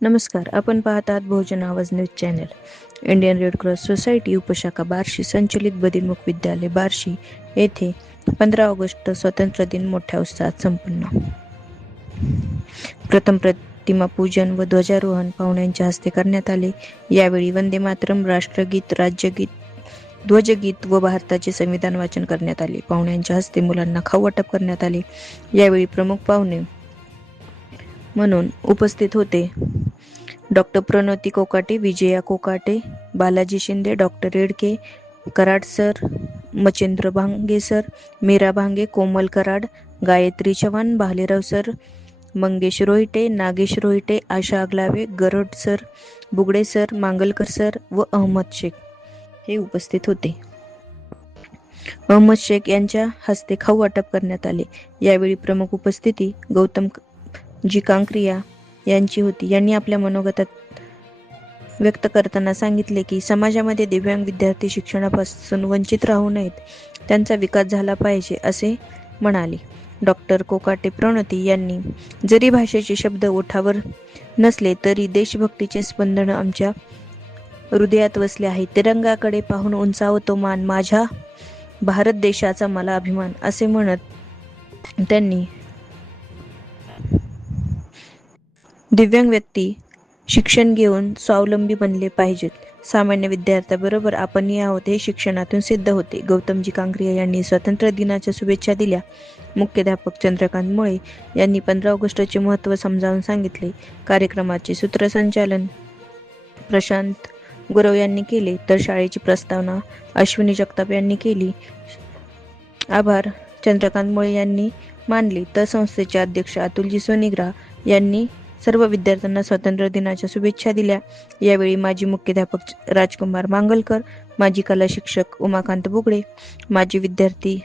नमस्कार. आपण पाहत आहात Bahujan Awaaz news channel. Indian Red Cross Society उपशाखा बार्शी संचलित बदिरमुख विद्यालय बार्शी येथे 15 ऑगस्ट स्वातंत्र्य दिन मोठ्या उत्साहात संपन्न. प्रथम प्रतिमा पूजन व ध्वजारोहण पाहुण्यांच्या हस्ते करण्यात आले. यावेळी वंदे मातरम, राष्ट्रगीत, राज्यगीत, ध्वजगीत व भारताचे संविधान वाचन करण्यात आले. पाहुण्यांच्या हस्ते मुलांना खाऊ वाटप करण्यात आले. यावेळी प्रमुख पाहुणे म्हणून उपस्थित होते doctor Pranoti Kokate, Vijaya Kokate, Balaji Shinde, doctor Redke, Karad sir, Machhindra Bhange sir, Meera Bhange, Komal Karad, Gayatri Chavan, Bhalerao sir, Mangesh Rohite, Nagesh Rohite, Asha Aglave, Garad sir, Bugde sir, Mangalkar sir व अहमद शेख हे उपस्थित होते. अहमद शेख यांच्या हस्ते खाऊ वाटप करण्यात आले. यावेळी प्रमुख उपस्थिती गौतम जी कांक्रिया यांची होती. यांनी आपल्या मनोगतात व्यक्त करताना सांगितले की समाजामध्ये दिव्यांग विद्यार्थी शिक्षणापासून वंचित राहू नयेत, त्यांचा विकास झाला पाहिजे असे म्हणाले. डॉक्टर कोकाटे प्रणोती यांनी जरी भाषेचे शब्द ओठावर नसले तरी देशभक्तीचे स्पंदन आमच्या हृदयात वसले आहे. तिरंगाकडे पाहून उंचावतो मान, माझ्या भारत देशाचा मला अभिमान असे म्हणत त्यांनी दिव्यांग व्यक्ती शिक्षण घेऊन स्वावलंबी बनले पाहिजेत. सामान्य विद्यार्थ्याबरोबर आपणही आहोत हे शिक्षणातून सिद्ध होते. गौतमजी कांक्रिया यांनी स्वातंत्र्य दिनाच्या शुभेच्छा दिल्या. मुख्याध्यापक चंद्रकांत मुळे यांनी 15 ऑगस्टचे महत्त्व समजावून सांगितले. कार्यक्रमाचे सूत्रसंचालन प्रशांत गुरव यांनी केले, तर शाळेची प्रस्तावना अश्विनी जगताप यांनी केली. आभार चंद्रकांत मुळे यांनी मानले, तर संस्थेचे अध्यक्ष अतुलजी सोनिग्रा यांनी सर्व विद्यार्थ्यांना स्वातंत्र्य दिनाच्या शुभेच्छा दिल्या. यावेळी माजी मुख्याध्यापक राजकुमार मांगलकर, माजी कला शिक्षक उमाकांत बुगडे, माजी विद्यार्थी,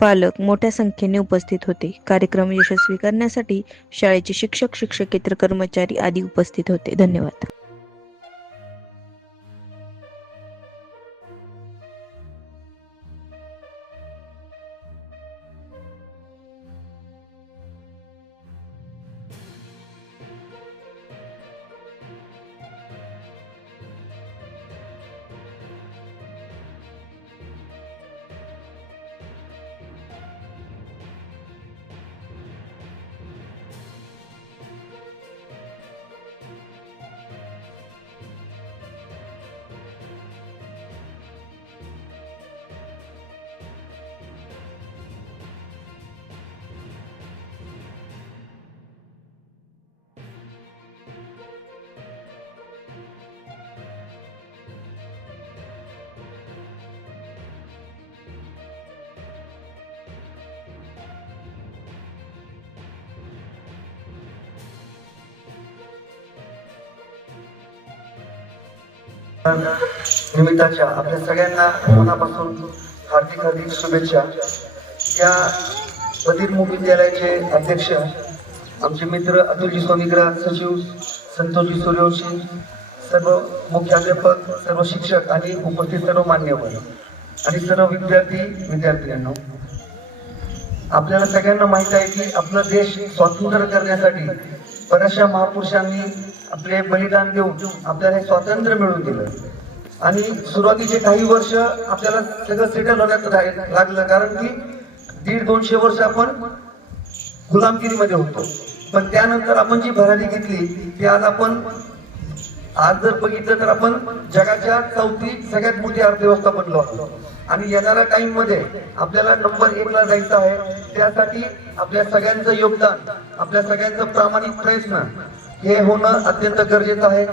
पालक मोठ्या संख्येने उपस्थित होते. कार्यक्रम यशस्वी करण्यासाठी शाळेचे शिक्षक, शिक्षकेतर कर्मचारी आदी उपस्थित होते. धन्यवाद. निमित्ताच्या आपल्या सगळ्यांना मनापासून हार्दिक हार्दिक शुभेच्छा. या बदिरमुख विद्यालयाचे अध्यक्ष आमचे मित्र अतुलजी सोनिग्रा, सचिव संतोषजी सूर्यवंशी, सर्व मुख्याध्यापक, सर्व शिक्षक आणि उपस्थित सर्व मान्यवर आणि सर्व विद्यार्थ्यांनो, आपल्याला सगळ्यांना माहित आहे की आपला देश स्वतंत्र करण्यासाठी बऱ्याचशा महापुरुषांनी आपले बलिदान देऊन आपल्याला हे स्वातंत्र्य मिळवून दिलं. आणि सुरुवातीचे काही वर्ष आपल्याला सगळं सेटल होण्यात लागलं, कारण की 150-200 वर्ष आपण गुलामगिरीमध्ये होतो. पण त्यानंतर आपण जी भरारी घेतली ती आज जर बघितलं तर आपण जगाच्या चौथी सगळ्यात मोठी अर्थव्यवस्था बनलो आहोत. आणि येणाऱ्या टाइम मध्ये आपल्याला नंबर 1 ला जायचं आहे. त्यासाठी आपल्या सगळ्यांचं योगदान, आपल्या सगळ्यांचं प्रामाणिक प्रयत्न हे होणं अत्यंत गरजेचं आहे.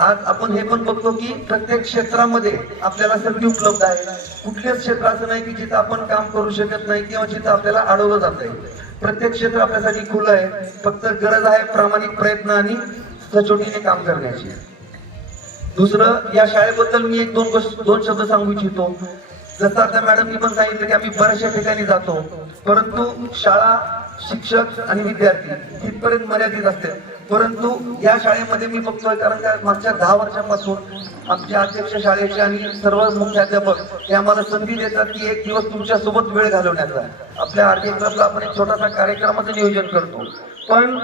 आज आपण हे पण बघतो की प्रत्येक क्षेत्रामध्ये आपल्याला संधी उपलब्ध आहे. कुठल्याच क्षेत्र असं नाही की जिथं आपण काम करू शकत नाही किंवा जिथं आपल्याला अडवलं जात आहे. प्रत्येक क्षेत्र आपल्यासाठी खुलं आहे. फक्त गरज आहे प्रामाणिक प्रयत्न आणि सचोटीने काम करण्याची. दुसरं, या शाळेबद्दल मी दोन शब्द सांगू इच्छितो. जसं आता मॅडमनी पण सांगितलं की आम्ही बऱ्याचशा ठिकाणी जातो, परंतु शाळा, शिक्षक आणि विद्यार्थी इथपर्यंत मर्यादित असते. परंतु या शाळेमध्ये मी बघतोय, कारण का मागच्या 10 वर्षापासून आमचे अध्यक्ष शाळेचे आणि सर्व मुख्याध्यापक हे आम्हाला संधी देतात की एक दिवस तुमच्या सोबत वेळ घालवण्याचा. आपल्या आर्थिक क्लबला आपण एक छोटासा कार्यक्रमाचं नियोजन करतो, पण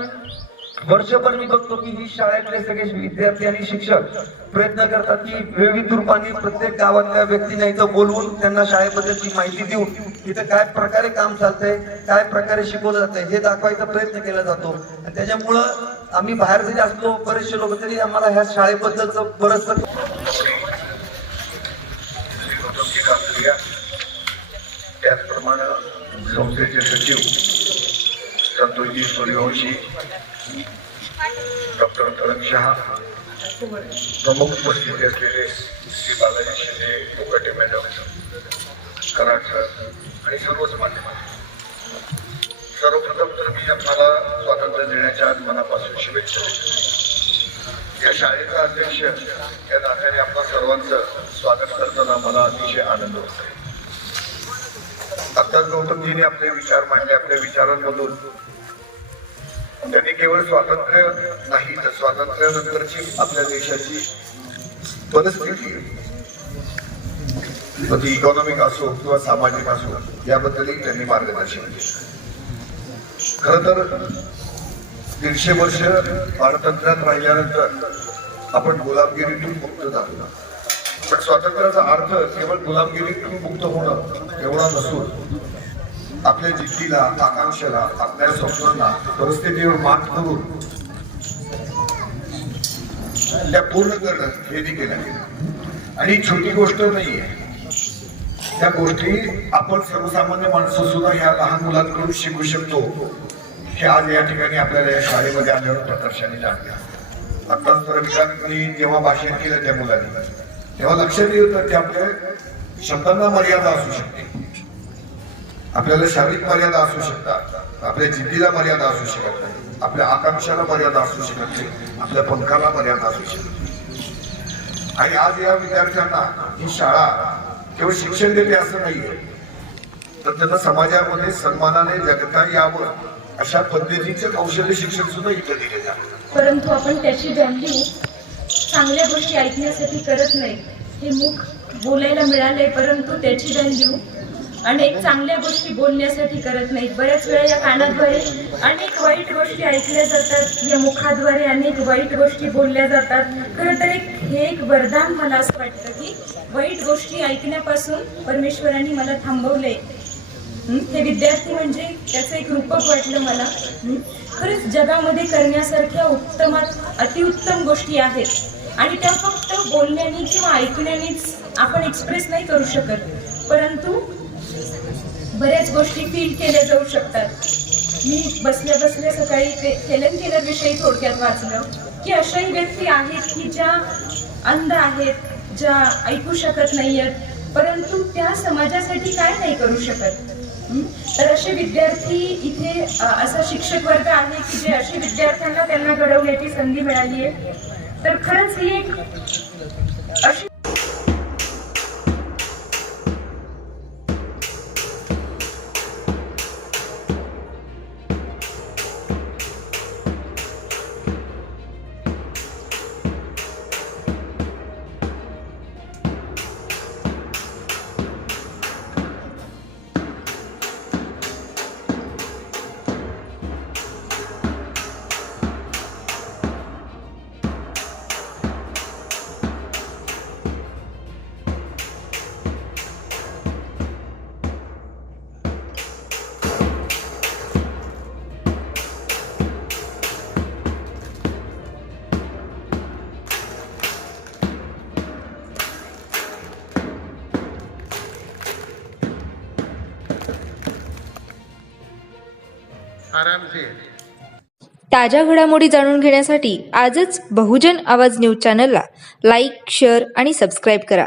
वर्षभर मी बघतो की ही शाळेतले सगळे विद्यार्थी आणि शिक्षक प्रयत्न करतात की विविध रूपाने प्रत्येक गावातल्या व्यक्तींना इथं बोलवून त्यांना शाळेबद्दलची माहिती देऊन इथं काय प्रकारे काम चालतंय, काय प्रकारे शिकवलं जातंय हे दाखवायचा प्रयत्न केला जातो. आणि त्याच्यामुळं आम्ही बाहेर जरी असलो बरेचसे लोक तरी आम्हाला ह्या शाळेबद्दलचं बरंचसं त्याचप्रमाणे संस्थेचे सचिव संतोषजी सूर्यवंशी, डॉक्टर करण शहा, प्रमुख उपस्थिती असलेले श्री बालाजी शिंदे, कोकाटे मॅडम, कराड सर आणि सर्वच मान्यवर. सर्वप्रथम तर मी आपल्याला स्वातंत्र्य देण्याच्या आज मनापासून शुभेच्छा देतो. या शाळेचा अध्यक्ष या नात्याने आपल्या सर्वांचं स्वागत करताना मला अतिशय आनंद होतो. आत्ताच गौतमजीने आपले विचार मांडले. आपल्या विचारांमधून त्यांनी केवळ स्वातंत्र्य नाही तर स्वातंत्र्यानंतरची आपल्या देशाची परिस्थिती, ती इकॉनॉमिक असो किंवा सामाजिक असो, याबद्दलही त्यांनी मार्गदर्शन केलं. खर तर 150 वर्ष पारतंत्र्यात राहिल्यानंतर आपण गुलामगिरीतून मुक्त झालो. पण स्वातंत्र्याचा अर्थ केवळ गुलामगिरीतून मुक्त होणं एवढा नसून आपल्या जिद्दीला, आकांक्षेला, आपल्या स्वप्नांना परिस्थितीवर मात करून त्या पूर्ण करणं हे देखील आहे. आणि छोटी गोष्ट नाहीये. त्या गोष्टी आपण सर्वसामान्य माणसं सुद्धा या लहान मुलांकडून शिकू शकतो हे आज या ठिकाणी आपल्याला या शाळेमध्ये आल्यावर प्रदर्शनी जाणलं. आताच रविकांतनी जेव्हा भाषण केलं त्या मुलांनी, तेव्हा लक्षात येतं की आपल्या शब्दांना मर्यादा असू शकते, आपल्याला शारीरिक मर्यादा असू शकतात, आपल्या जिद्दीला मर्यादा असू शकत नाही, आपल्या आकांक्षाला मर्यादा असू शकत नाही, आपल्या पंखाला मर्यादा असू शकते. आणि आज या विद्यार्थ्यांना ही शाळा केवळ शिक्षण देते असं नाहीये, तर त्यांना समाजामध्ये सन्मानाने जगता यावं अशा पद्धतीचे कौशल्य शिक्षण सुद्धा इथे दिले जाते. परंतु आपण त्याची व्हॅल्यू चांगल्या गोष्टी ऐकण्यासाठी करत नाही. हे मुख बोलायला मिळालंय, परंतु त्याची व्हॅल्यू अनेक चांगल्या गोष्टी बोलण्यासाठी करत नाहीत. बऱ्याच वेळा या कानाद्वारे अनेक वाईट गोष्टी ऐकल्या जातात, या मुखाद्वारे अनेक वाईट गोष्टी बोलल्या जातात. खरं तर हे एक वरदान मला असं वाटतं की वाईट गोष्टी ऐकण्यापासून परमेश्वरांनी मला थांबवलंय. हे विद्यार्थी म्हणजे त्याचं एक रूपक वाटलं मला. खरंच जगामध्ये करण्यासारख्या उत्तमात अतिउत्तम गोष्टी आहेत आणि त्या फक्त बोलण्याने किंवा ऐकण्यानेच आपण एक्सप्रेस नाही करू शकत, परंतु बऱ्याच गोष्टी फील केल्या जाऊ शकतात. मी बसल्या बसल्या सकाळी हेलेन केलर विषयी थोडक्यात वाचलं की अशाही व्यक्ती आहेत की ज्या अंध आहेत, ज्या ऐकू शकत नाहीयेत, परंतु त्या समाजासाठी काय नाही करू शकत. तर असे विद्यार्थी इथे असा शिक्षक वर्ग आहे की जे असे विद्यार्थ्यांना त्यांना घडवण्याची संधी मिळाली आहे. तर खरंच ही एक अशी ताज्या घडामोडी जाणून घेण्यासाठी आजच बहुजन आवाज न्यूज चॅनलला लाईक, शेअर आणि सबस्क्राईब करा.